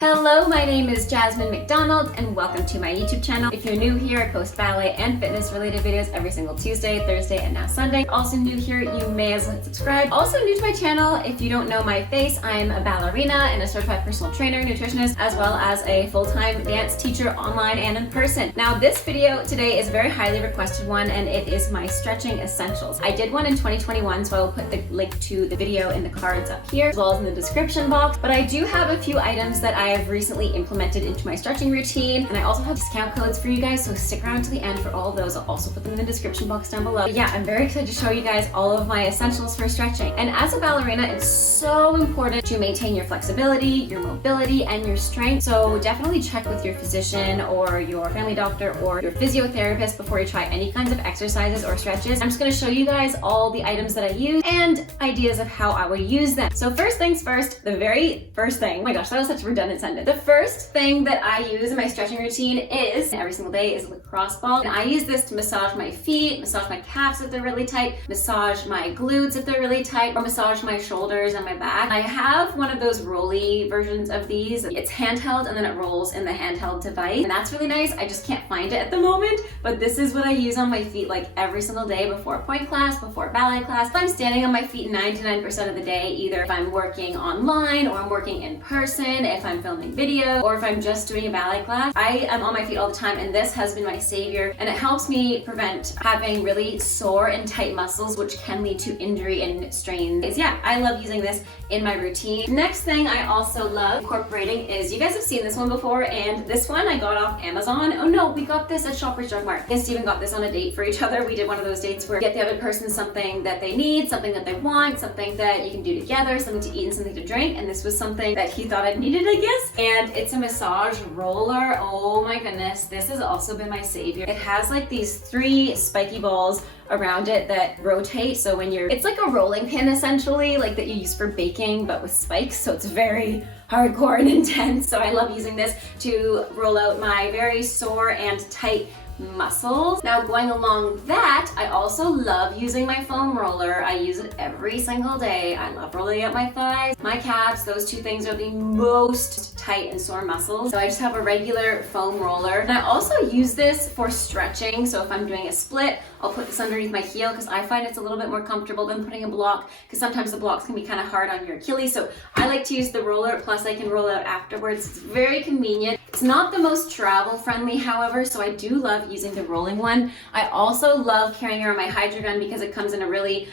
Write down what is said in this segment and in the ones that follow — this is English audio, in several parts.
Hello, my name is Jasmine McDonald and welcome to my YouTube channel. If you're new here, I post ballet and fitness related videos every single Tuesday, Thursday, and now Sunday. Also new here, you may as well hit subscribe. Also new to my channel, if you don't know my face, I'm a ballerina and a certified personal trainer, nutritionist, as well as a full-time dance teacher online and in person. Now this video today is a very highly requested one and it is my stretching essentials. I did one in 2021, so I will put the link to the video in the cards up here as well as in the description box, but I do have a few items that I have recently implemented into my stretching routine, and I also have discount codes for you guys, so stick around to the end for all of those. I'll also put them in the description box down below. But yeah, I'm very excited to show you guys all of my essentials for stretching. And as a ballerina, it's so important to maintain your flexibility, your mobility, and your strength. So definitely check with your physician or your family doctor or your physiotherapist before you try any kinds of exercises or stretches. I'm just going to show you guys all the items that I use and ideas of how I would use them. So first things first, the very first thing, oh my gosh, that was such a redundant sentence. The first thing that I use in my stretching routine is, every single day, is a lacrosse ball. And I use this to massage my feet, massage my calves if they're really tight, massage my glutes if they're really tight, or massage my shoulders and my back. I have one of those rolly versions of these. It's handheld and then it rolls in the handheld device. And that's really nice. I just can't find it at the moment, but this is what I use on my feet like every single day before pointe class, before ballet class. If I'm standing on my feet 99% of the day, either if I'm working online or I'm working in person, if I'm filming video, or if I'm just doing a ballet class, I am on my feet all the time, and this has been my savior, and it helps me prevent having really sore and tight muscles, which can lead to injury and strain. Yeah, I love using this in my routine. Next thing I also love incorporating is, you guys have seen this one before, and this one I got off Amazon. Oh no, we got this at Shoppers Drug Mart. Me and Steven got this on a date for each other. We did one of those dates where you get the other person something that they need, something that they want, something that you can do together, something to eat and something to drink, and this was something that he thought I needed, I guess. And it's a massage roller. Oh my goodness, this has also been my savior. It has like these 3 spiky balls around it that rotate, so when it's like a rolling pin essentially, like that you use for baking but with spikes, so it's very hardcore and intense. So I love using this to roll out my very sore and tight muscles. Now going along that, I also love using my foam roller. I use it every single day. I love rolling out my thighs, my calves. Those 2 things are the most tight and sore muscles. So I just have a regular foam roller. And I also use this for stretching. So if I'm doing a split, I'll put this underneath my heel because I find it's a little bit more comfortable than putting a block, because sometimes the blocks can be kind of hard on your Achilles. So I like to use the roller, plus I can roll out afterwards. It's very convenient. It's not the most travel friendly, however, so I do love using the rolling one. I also love carrying around my Hydro Gun because it comes in a really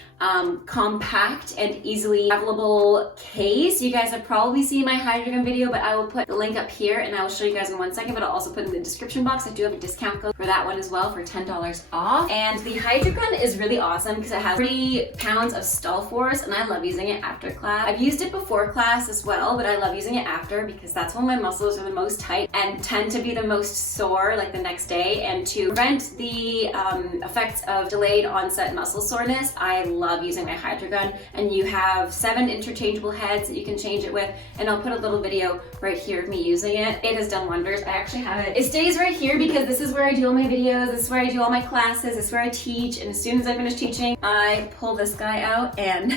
compact and easily travelable case. You guys have probably seen my Hydro Gun video, but I will put the link up here and I will show you guys in 1 second, but I'll also put in the description box. I do have a discount code for that one as well for $10 off. And the Hydro Gun is really awesome because it has 3 pounds of stall force, and I love using it after class. I've used it before class as well, but I love using it after because that's when my muscles are the most tight and tend to be the most sore like the next day. And to prevent the effects of delayed onset muscle soreness, I love using my Hydro Gun. And you have 7 interchangeable heads that you can change it with, and I'll put a little video right here of me using it. It has done wonders. I actually have it. It stays right here because this is where I do all my videos, this is where I do all my classes, this is where I teach, and as soon as I finish teaching, I pull this guy out and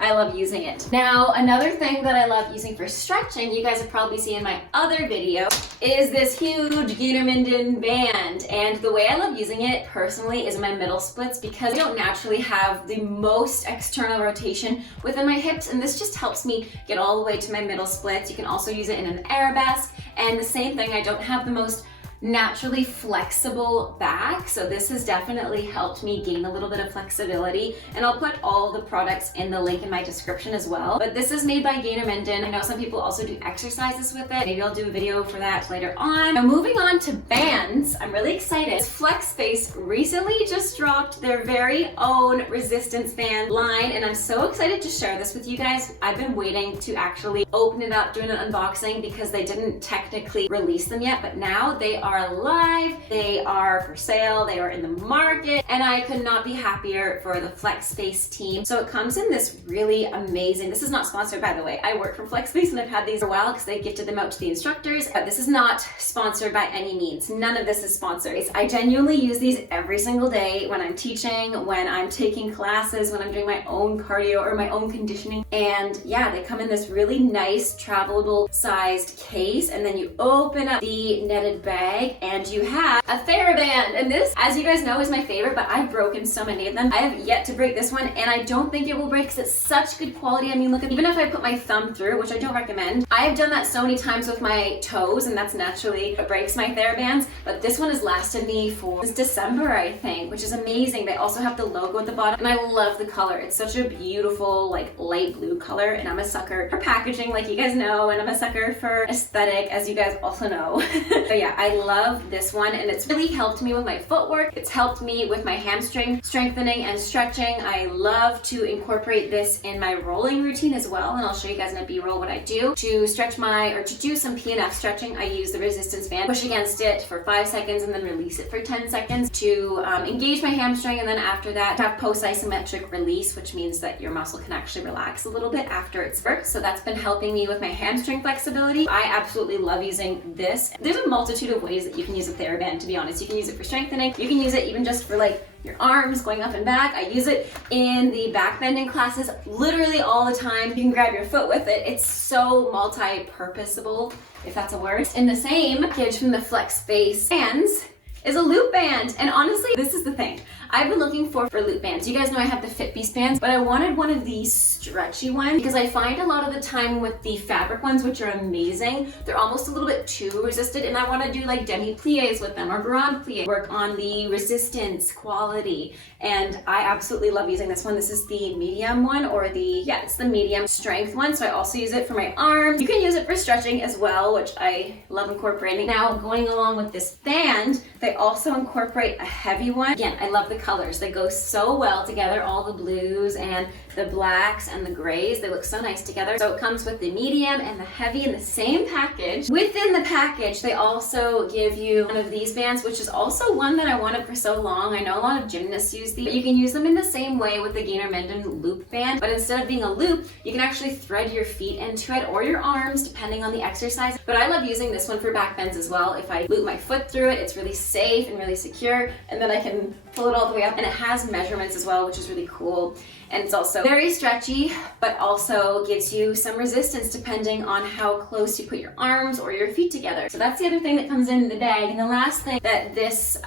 I love using it. Now, another thing that I love using for stretching, you guys have probably seen in my other video, is this huge Jasmine band. And the way I love using it personally is in my middle splits because I don't naturally have the most external rotation within my hips, and this just helps me get all the way to my middle splits. You can also use it in an arabesque, and the same thing, I don't have the most naturally flexible back, so this has definitely helped me gain a little bit of flexibility, and I'll put all the products in the link in my description as well. But this is made by Jasmine. I know some people also do exercises with it. Maybe I'll do a video for that later on. Now moving on to bands, I'm really excited. FLEXSPACE recently just dropped their very own resistance band line, and I'm so excited to share this with you guys. I've been waiting to actually open it up, doing an unboxing, because they didn't technically release them yet, but now they are are live, they are for sale, they are in the market, and I could not be happier for the FLEXSPACE team. So it comes in this really amazing, this is not sponsored by the way, I work for FLEXSPACE and I've had these for a while because they gifted them out to the instructors, but this is not sponsored by any means. None of this is sponsored. I genuinely use these every single day when I'm teaching, when I'm taking classes, when I'm doing my own cardio or my own conditioning. And yeah, they come in this really nice travelable sized case, and then you open up the netted bag and you have a TheraBand. And this, as you guys know, is my favorite, but I've broken so many of them. I have yet to break this one, and I don't think it will break because it's such good quality. I mean, look at, even if I put my thumb through, which I don't recommend, I have done that so many times with my toes, and that's naturally what breaks my TheraBands, but this one has lasted me for since December, I think, which is amazing. They also have the logo at the bottom, and I love the color. It's such a beautiful, like, light blue color, and I'm a sucker for packaging, like you guys know, and I'm a sucker for aesthetic, as you guys also know. But yeah, I love this one, and it's really helped me with my footwork. It's helped me with my hamstring strengthening and stretching. I love to incorporate this in my rolling routine as well, and I'll show you guys in a B-roll what I do. To stretch to do some PNF stretching, I use the resistance band, push against it for 5 seconds and then release it for 10 seconds to engage my hamstring, and then after that have post-isometric release, which means that your muscle can actually relax a little bit after it's worked. So that's been helping me with my hamstring flexibility. I absolutely love using this. There's a multitude of ways that you can use a TheraBand, to be honest. You can use it for strengthening. You can use it even just for like your arms going up and back. I use it in the back bending classes literally all the time. You can grab your foot with it. It's so multi-purposable, if that's a word. In the same package from the FLEXSPACE Bands is a loop band. And honestly, this is the thing I've been looking for loop bands. You guys know I have the Fit Beast bands, but I wanted one of these stretchy ones because I find a lot of the time with the fabric ones, which are amazing, they're almost a little bit too resisted, and I want to do like demi-plies with them or grand plies, work on the resistance quality, and I absolutely love using this one. This is the medium one, or it's the medium strength one, so I also use it for my arms. You can use it for stretching as well, which I love incorporating. Now, going along with this band, they also incorporate a heavy one. Again, I love the colors. They go so well together, all the blues and the blacks and the grays. They look so nice together. So it comes with the medium and the heavy in the same package. Within the package, they also give you one of these bands, which is also one that I wanted for so long. I know a lot of gymnasts use these, but you can use them in the same way with the Gainer Menden loop band, but instead of being a loop, you can actually thread your feet into it or your arms, depending on the exercise. But I love using this one for back bends as well. If I loop my foot through it, it's really safe and really secure, and then I can pull it all the way up, and it has measurements as well, which is really cool. And it's also very stretchy, but also gives you some resistance depending on how close you put your arms or your feet together. So that's the other thing that comes in the bag. And the last thing that this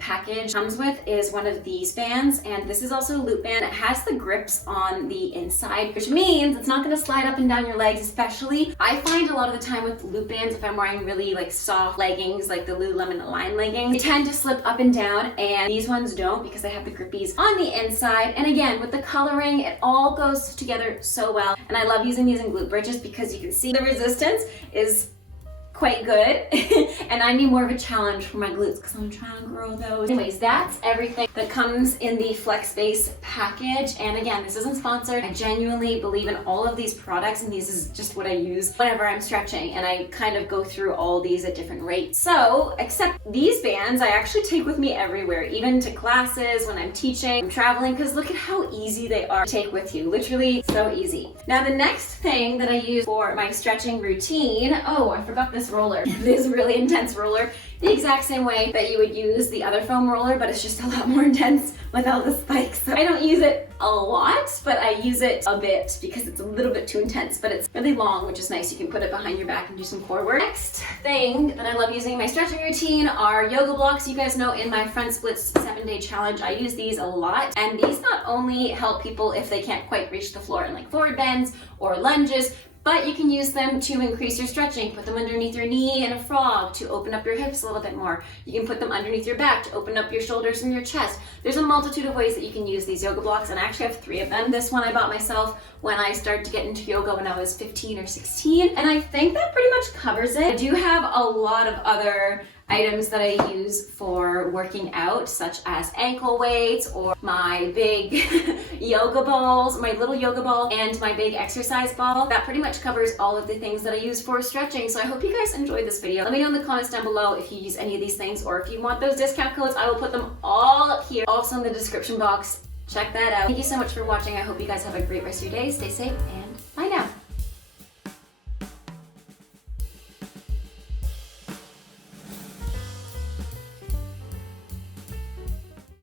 package comes with is one of these bands, and this is also a loop band. It has the grips on the inside, which means it's not gonna slide up and down your legs, especially. I find a lot of the time with loop bands, if I'm wearing really like soft leggings, like the Lululemon Align leggings, they tend to slip up and down, and these ones don't because they have the grippies on the inside. And again, with the coloring, it all goes together so well. And I love using these in glute bridges because you can see the resistance is quite good and I need more of a challenge for my glutes because I'm trying to grow those. Anyways, that's everything that comes in the FLEXSPACE package. And again, this isn't sponsored. I genuinely believe in all of these products, and these is just what I use whenever I'm stretching, and I kind of go through all these at different rates. So, except these bands, I actually take with me everywhere, even to classes, when I'm teaching, I'm traveling, because look at how easy they are to take with you. Literally so easy. Now, the next thing that I use for my stretching routine, oh, I forgot this roller. This really intense roller, the exact same way that you would use the other foam roller, but it's just a lot more intense with all the spikes. So I don't use it a lot, but I use it a bit because it's a little bit too intense, but it's really long, which is nice. You can put it behind your back and do some core work. Next thing that I love using in my stretching routine are yoga blocks. You guys know in my front splits 7-day challenge, I use these a lot, and these not only help people if they can't quite reach the floor in like forward bends or lunges, but you can use them to increase your stretching. Put them underneath your knee in a frog to open up your hips a little bit more. You can put them underneath your back to open up your shoulders and your chest. There's a multitude of ways that you can use these yoga blocks, and I actually have 3 of them. This one I bought myself when I started to get into yoga when I was 15 or 16, and I think that pretty much covers it. I do have a lot of other items that I use for working out, such as ankle weights or my big yoga balls, my little yoga ball, and my big exercise ball. That pretty much covers all of the things that I use for stretching. So I hope you guys enjoyed this video. Let me know in the comments down below if you use any of these things, or if you want those discount codes. I will put them all up here, also in the description box. Check that out. Thank you so much for watching. I hope you guys have a great rest of your day. Stay safe and bye now.